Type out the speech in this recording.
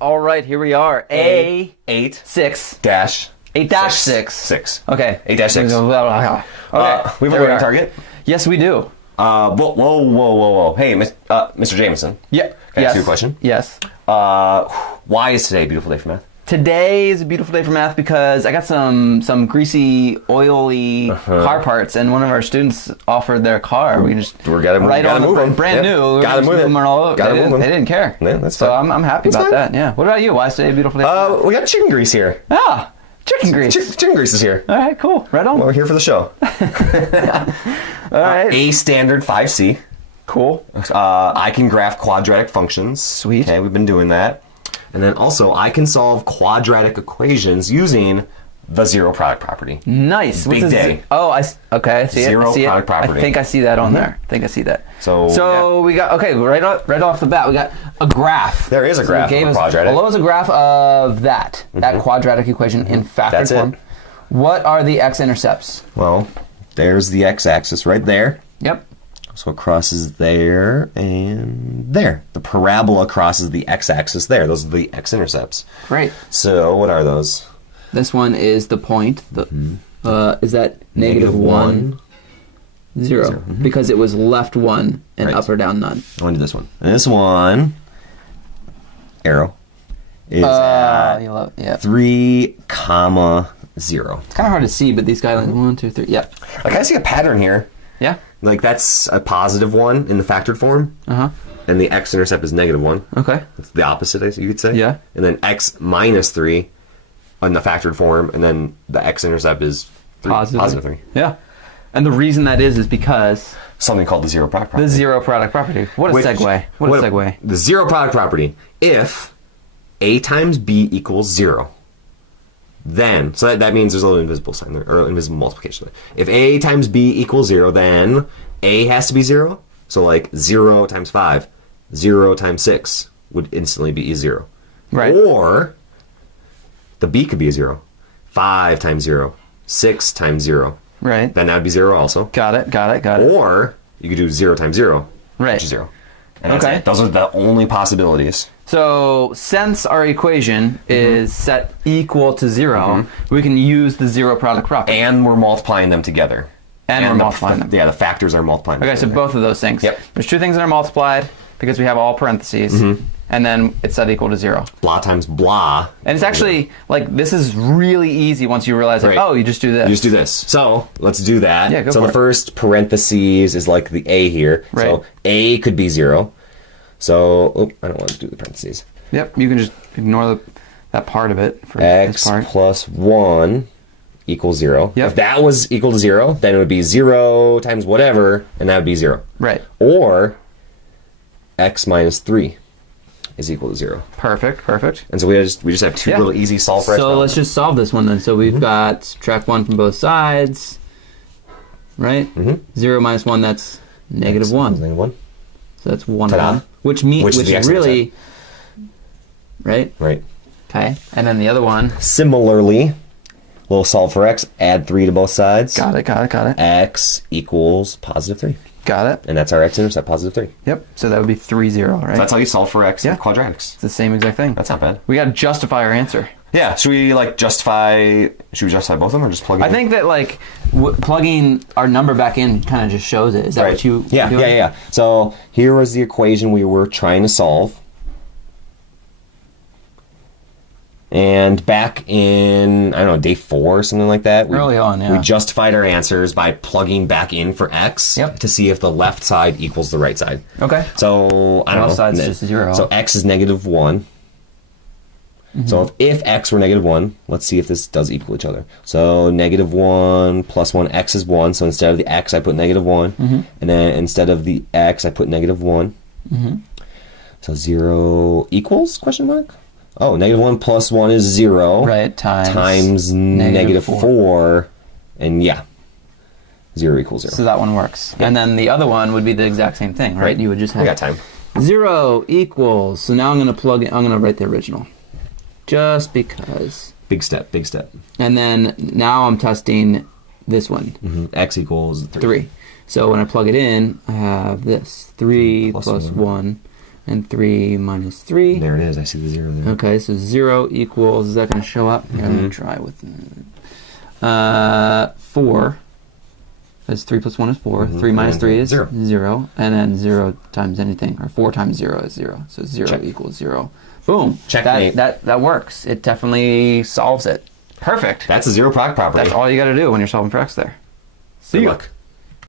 right. Here we are. A8 6 dash 8-6. 6. Okay. 8-6. Okay. We have a winning target. Yes, we do. Whoa. Hey, Mr. Jameson. Yeah. Can I ask you a question? Yes. Why is today a beautiful day for math? Today is a beautiful day for math because I got some greasy, oily car parts, and one of our students offered their car. We just gotta move them. brand new. Gotta move them all over. They didn't care. Yeah, that's so fine. I'm happy about that. Yeah. What about you? Why is today a beautiful day? For math? We got chicken grease here. Ah, chicken grease. Chicken grease is here. All right, cool. Right on. We're here for the show. All right. A standard 5C. Cool. I can graph quadratic functions. Sweet. Okay, we've been doing that. And then also, I can solve quadratic equations using the zero product property. Nice. Big day. Okay. I see Zero it. product property. I think I see that on there. I think I see that. So we got right off the bat. We got a graph. There is a graph of a quadratic. Below is a graph of that quadratic equation in factored form. What are the x-intercepts? Well, there's the x-axis right there. Yep. So it crosses there and there. The parabola crosses the x-axis there. Those are the x-intercepts. Great. So what are those? This one is the point. Is that -1, 0? Because it was left 1 and up or down none. I want to do this one. And this one, arrow, is at 3, 0. It's kind of hard to see, but these guidelines, 1, 2, 3, yeah. Like I see a pattern here. Yeah. Like that's a +1 in the factored form. And the x-intercept is -1. Okay. It's the opposite, you could say. Yeah. And then x minus 3 in the factored form, and then the x-intercept is positive 3. Yeah. And the reason that is because something called the zero product property. The zero product property. What a segue. What a segue. The zero product property. If a times b equals 0, then, so that means there's a little invisible sign there, or invisible multiplication there. If a times b equals 0, then a has to be 0. So like 0 times 5, 0 times 6 would instantly be 0. Right. Or the b could be a 0. 5 times 0, 6 times 0. Right. Then that would be 0 also. Got it. Or you could do 0 times 0, right, which is 0. And that's it. Those are the only possibilities. So since our equation is set equal to 0, we can use the zero product property. And we're multiplying them together. And we're multiplying them. Yeah, the factors are multiplying them together. So both of those things. Yep. There's two things that are multiplied because we have all parentheses. And then it's set equal to 0. Blah times blah. And it's actually, like, this is really easy once you realize, like, oh, you just do this. You just do this. So, let's do that. Yeah, go so for the first parentheses is like the a here. Right. So a could be 0. So, I don't want to do the parentheses. Yep, you can just ignore that part of it for X this part. plus 1 equals 0. Yep. If that was equal to 0, then it would be 0 times whatever, and that would be 0. Right. Or x minus 3 is equal to 0. Perfect. And so we just have two real easy solve for x. So let's just solve this one then. So we've got subtract 1 from both sides, right? 0 minus 1, that's -1. -1. So that's 1 Ta-da. 1. Which is really, right? Right. Okay. And then the other one. Similarly, we'll solve for x, add 3 to both sides. Got it. X equals +3. Got it. And that's our x-intercept, +3. Yep. So that would be 3, 0, right? So that's how you solve for x with quadratics. It's the same exact thing. That's not bad. We got to justify our answer. Yeah. Should we justify both of them or just plug in? I think that plugging our number back in kind of just shows it. Is that what you Yeah. So here was the equation we were trying to solve. And back in, I don't know, day 4 or something like that. Early on, yeah. We justified our answers by plugging back in for x to see if the left side equals the right side. Okay. So, I don't know. Left side's just 0. So x is -1. So if x were -1, let's see if this does equal each other. So -1 plus 1, x is 1. So instead of the x, I put -1. And then instead of the x, I put -1. So 0 equals, question mark? Oh, -1 plus 1 is 0. Right, times -4. And 0 equals 0. So that one works. Yeah. And then the other one would be the exact same thing, right? You would just have... We got time. 0 equals... So now I'm going to plug in... I'm going to write the original. Just because. Big step. And then now I'm testing this one. X equals 3. 3. So when I plug it in, I have this. 3 plus 1 And 3 minus 3. There it is. I see the 0 there. Okay, so 0 equals, is that going to show up? Here, let me try with 4. That's 3 plus 1 is 4. 3 minus 3 is 0. 0. And then 0 times anything, or 4 times 0 is 0. So 0 Check. equals 0. Boom. Checkmate. That works. It definitely solves it. Perfect. That's a zero product property. That's all you got to do when you're solving for x there. See Good ya. luck.